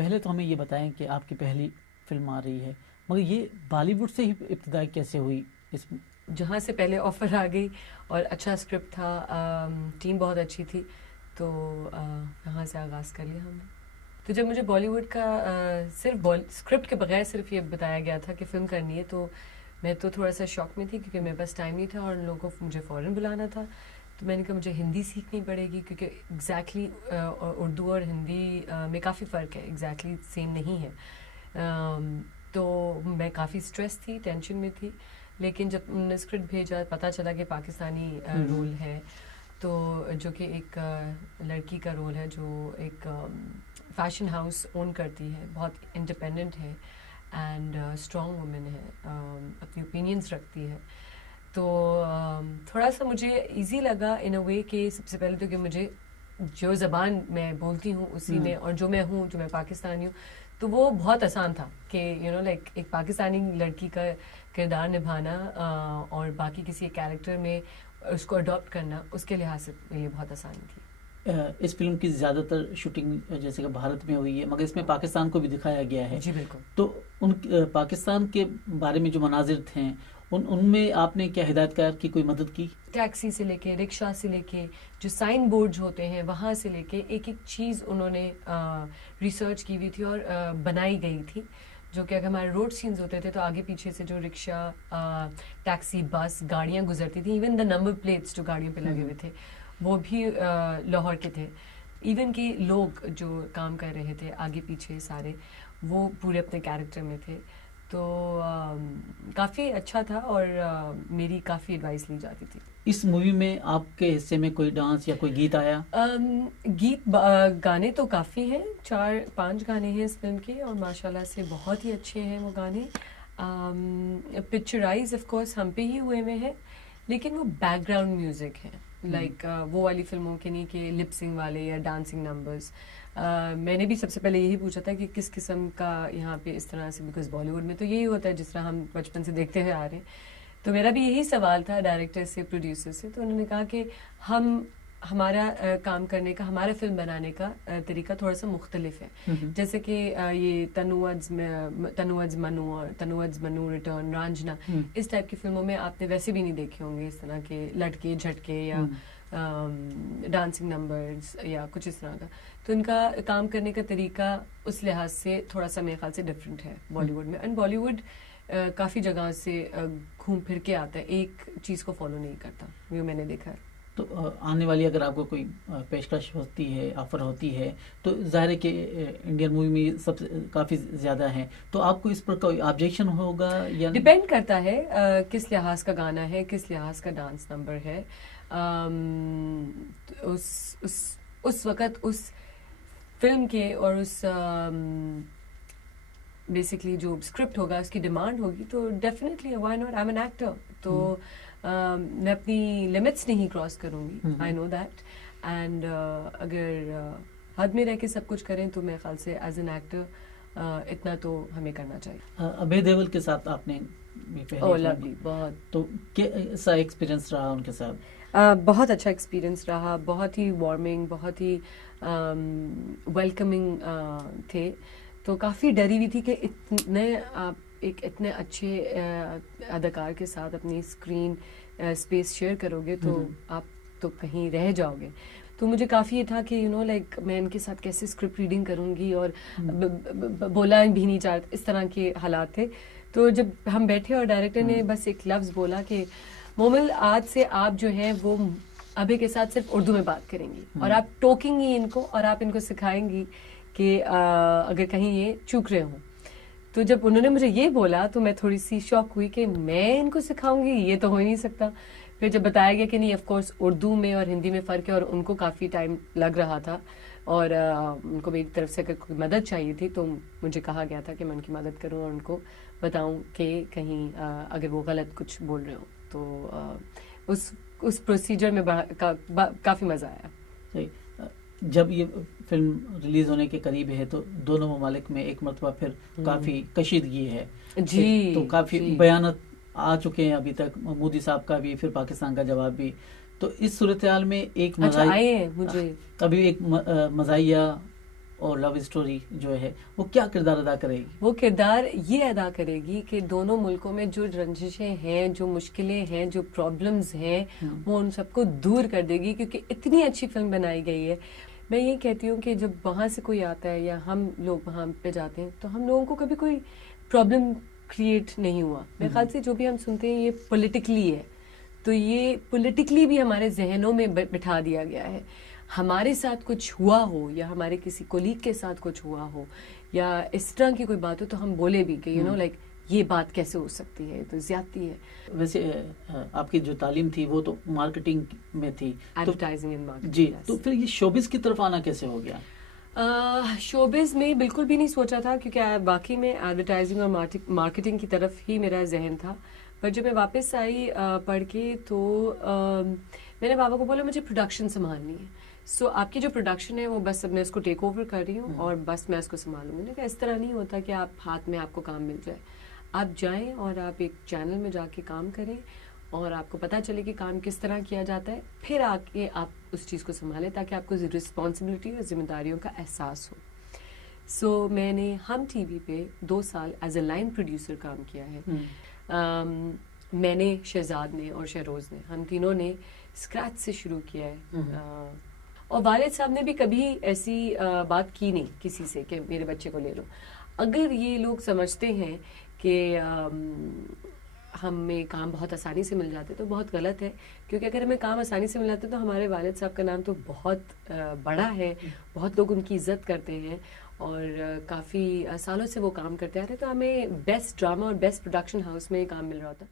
پہلے تو ہمیں یہ بتائیں کہ آپ کی پہلی فلم آ رہی ہے، مگر یہ بالی ووڈ سے ہی ابتدا کیسے ہوئی اس میں؟ جہاں سے پہلے آفر آ گئی اور اچھا اسکرپٹ تھا، ٹیم بہت اچھی تھی، تو یہاں سے آغاز کر لیا ہم نے. تو جب مجھے بالی ووڈ کا صرف اسکرپٹ کے بغیر صرف یہ بتایا گیا تھا کہ فلم کرنی ہے، تو میں تو تھوڑا سا شوق میں تھی کیونکہ میرے پاس ٹائم نہیں تھا اور ان لوگوں کو مجھے فوراً بلانا تھا. تو میں نے کہا مجھے ہندی سیکھنی پڑے گی کیونکہ ایگزیکٹلی اردو اور ہندی میں کافی فرق ہے، ایگزیکٹلی سیم نہیں ہے. تو میں کافی اسٹریس تھی، ٹینشن میں تھی، لیکن جب انہوں نے اسکرپٹ بھیجا پتہ چلا کہ پاکستانی رول ہے، تو جو کہ ایک لڑکی کا رول ہے جو ایک فیشن ہاؤس اون کرتی ہے، بہت انڈیپینڈنٹ ہے اینڈ اسٹرانگ وومن ہے، اپنی اوپینینس رکھتی ہے. تو تھوڑا سا مجھے ایزی لگا ان اے وے کہ سب سے پہلے تو کہ مجھے جو زبان میں بولتی ہوں اسی میں، اور جو میں ہوں، جو میں پاکستانی ہوں، تو وہ بہت آسان تھا کہ لائک ایک پاکستانی لڑکی کا کردار نبھانا اور باقی کسی کیریکٹر میں اس کو اڈاپٹ کرنا، اس کے لحاظ سے یہ بہت آسان تھی. اس فلم کی زیادہ تر شوٹنگ جیسے کہ بھارت میں ہوئی ہے، مگر اس میں پاکستان کو بھی دکھایا گیا ہے. جی بالکل. تو ان پاکستان کے بارے میں جو مناظر تھے ان میں آپ نے کیا ہدایت کار کی کوئی مدد کی؟ ٹیکسی سے لے کے، رکشا سے لے کے، جو سائن بورڈ ہوتے ہیں وہاں سے لے کے ایک ایک چیز انہوں نے ریسرچ کی ہوئی تھی اور بنائی گئی تھی. جو کہ اگر ہمارے روڈ سینز ہوتے تھے تو آگے پیچھے سے جو رکشا، ٹیکسی، بس، گاڑیاں گزرتی تھیں، ایون دا نمبر پلیٹس جو گاڑیوں پہ لگے ہوئے تھے وہ بھی لاہور کے تھے. ایون کہ لوگ جو کام کر رہے تھے آگے پیچھے سارے، وہ پورے اپنے کیریکٹر میں تھے. تو کافی اچھا تھا اور میری کافی ایڈوائس لی جاتی تھی. اس مووی میں آپ کے حصے میں کوئی ڈانس یا کوئی گیت آیا؟ گیت گانے تو کافی ہیں، 4-5 گانے ہیں اس فلم کے اور ماشاءاللہ سے بہت ہی اچھے ہیں وہ گانے. پکچرائز آف کورس ہم پہ ہی ہوئے ہوئے ہیں، لیکن وہ بیک گراؤنڈ میوزک ہے، لائک وہ والی فلموں کے نہیں کہ لپسنگ والے یا ڈانسنگ نمبرز. میں نے بھی سب سے پہلے یہی پوچھا تھا کہ کس قسم کا یہاں پہ اس طرح سے، بیکاز بالی ووڈ میں تو یہی ہوتا ہے جس طرح ہم بچپن سے دیکھتے ہوئے آ رہے ہیں. تو میرا بھی یہی سوال تھا ڈائریکٹر سے، پروڈیوسر سے. تو انہوں نے کہا کہ ہمارا کام کرنے کا، ہمارا فلم بنانے کا طریقہ تھوڑا سا مختلف ہے. جیسے کہ یہ تنوعز منو اور تنوعز منو ریٹرن، رانجھنا، اس ٹائپ کی فلموں میں آپ نے ویسے بھی نہیں دیکھے ہوں گے اس طرح کے لٹکے جھٹکے یا ڈانسنگ نمبرز یا کچھ اس طرح کا. تو ان کا کام کرنے کا طریقہ اس لحاظ سے تھوڑا سا میرے خیال سے ڈفرینٹ ہے بالی ووڈ میں. اینڈ بالی ووڈ کافی جگہ سے گھوم پھر کے آتا ہے، ایک چیز کو فالو نہیں کرتا، یہ میں نے دیکھا ہے. تو آنے والی اگر آپ کو کوئی پیشکش ہوتی ہے، آفر ہوتی ہے، تو ظاہر ہے کہ انڈین مووی میں سب کافی زیادہ ہیں، تو آپ کو اس پر کوئی آبجیکشن ہوگا یا؟ ڈپینڈ کرتا ہے کس لحاظ کا گانا ہے، کس لحاظ کا ڈانس نمبر ہے. اس وقت اس فلم کے اور اس بیسکلی جو اسکرپٹ ہوگا اس کی ڈیمانڈ ہوگی تو definitely why not, I am an actor. تو میں اپنی لمٹس نہیں کراس کروں گی، آئی نو دیٹ. اینڈ اگر حد میں رہ کے سب کچھ کریں تو میرے خیال سے ایز این ایکٹر اتنا تو ہمیں کرنا چاہیے. ابے دیول کے ساتھ آپ نے لولی، بہت. تو کیسا ایکسپیرینس رہا ان کے ساتھ؟ بہت اچھا ایکسپیرینس رہا، بہت ہی وارمنگ، بہت ہی ویلکمنگ تھے. تو کافی ڈری ہوئی تھی کہ اتنے اچھے اداکار کے ساتھ اپنی اسکرین اسپیس شیئر کرو گے تو آپ تو کہیں رہ جاؤ گے. تو مجھے کافی یہ تھا کہ لائک میں ان کے ساتھ کیسے اسکرپٹ ریڈنگ کروں گی اور بولا بھی نہیں چاہتا، اس طرح کے حالات تھے. تو جب ہم بیٹھے اور ڈائریکٹر نے بس ایک لفظ بولا کہ مومل آج سے آپ جو ہیں وہ ابے کے ساتھ صرف اردو میں بات کریں گی اور آپ ٹوکیں گی ان کو اور آپ ان کو سکھائیں گی کہ اگر کہیں یہ چوک رہے ہوں. تو جب انہوں نے مجھے یہ بولا تو میں تھوڑی سی شوق ہوئی کہ میں ان کو سکھاؤں گی، یہ تو ہو ہی نہیں سکتا. پھر جب بتایا گیا کہ نہیں آف کورس اردو میں اور ہندی میں فرق ہے اور ان کو کافی ٹائم لگ رہا تھا اور ان کو میری طرف سے اگر کوئی مدد چاہیے تھی تو مجھے کہا گیا تھا کہ میں ان کی مدد کروں اور ان کو بتاؤں کہ کہیں اگر وہ غلط کچھ بول رہے ہوں. تو اس پروسیجر میں کافی مزہ آیا. جب یہ فلم ریلیز ہونے کے قریب ہے تو دونوں ممالک میں ایک مرتبہ پھر کافی کشیدگی ہے. جی تو کافی بیانات آ چکے ہیں ابھی تک، مودی صاحب کا بھی، پھر پاکستان کا جواب بھی. تو اس صورتحال میں ایک آئے ہیں مجھے ابھی ایک مزاحیہ اور لو اسٹوری جو ہے وہ کیا کردار ادا کرے گی؟ وہ کردار یہ ادا کرے گی کہ دونوں ملکوں میں جو رنجشیں ہیں، جو مشکلیں ہیں، جو پرابلمز ہیں، وہ ان سب کو دور کر دے گی، کیونکہ اتنی اچھی فلم بنائی گئی ہے. میں یہ کہتی ہوں کہ جب وہاں سے کوئی آتا ہے یا ہم لوگ وہاں پہ جاتے ہیں تو ہم لوگوں کو کبھی کوئی پرابلم کریٹ نہیں ہوا. میرے خیال سے جو بھی ہم سنتے ہیں یہ پولیٹیکلی ہے، تو یہ پولیٹیکلی بھی ہمارے ذہنوں میں بٹھا دیا گیا ہے. ہمارے ساتھ کچھ ہوا ہو یا ہمارے کسی کولیگ کے ساتھ کچھ ہوا ہو یا اس طرح کی کوئی بات ہو تو ہم بولے بھی کہ لائک یہ بات کیسے ہو سکتی ہے، تو زیادتی ہے. ویسے آپ کی جو تعلیم تھی وہ تو مارکیٹنگ میں تھی، ایڈورٹائزنگ اینڈ مارکیٹنگ. جی، تو پھر یہ شوبز کی طرف آنا کیسے ہو گیا؟ شوبز میں بالکل بھی نہیں سوچا تھا، کیونکہ باقی میں ایڈورٹائزنگ اور مارکیٹنگ کی طرف ہی میرا ذہن تھا. پر جب میں واپس آئی پڑھ کے تو میں نے بابا کو بولا مجھے پروڈکشن سنبھالنی ہے. سو آپ کی جو پروڈکشن ہے وہ بس اب میں اس کو ٹیک اوور کر رہی ہوں اور بس میں اس کو سنبھالوں گی. کہ اس طرح نہیں ہوتا کہ آپ ہاتھ میں آپ کو کام مل جائے. آپ جائیں اور آپ ایک چینل میں جا کے کام کریں اور آپ کو پتہ چلے کہ کام کس طرح کیا جاتا ہے، پھر آ کے آپ اس چیز کو سنبھالیں تاکہ آپ کو رسپانسبلٹی اور ذمہ داریوں کا احساس ہو. سو میں نے ہم ٹی وی پہ 2 سال ایز اے لائن پروڈیوسر کام کیا ہے. میں نے، شہزاد نے اور شہروز نے، ہم تینوں نے اسکریچ سے شروع کیا ہے. اور والد صاحب نے بھی کبھی ایسی بات کی نہیں کسی سے کہ میرے بچے کو لے لو. اگر یہ لوگ سمجھتے ہیں کہ ہمیں کام بہت آسانی سے مل جاتے تو بہت غلط ہے، کیونکہ اگر ہمیں کام آسانی سے مل جاتے تو ہمارے والد صاحب کا نام تو بہت بڑا ہے، بہت لوگ ان کی عزت کرتے ہیں اور کافی سالوں سے وہ کام کرتے آ رہے. تو ہمیں بیسٹ ڈرامہ اور بیسٹ پروڈکشن ہاؤس میں یہ کام مل رہا ہوتا.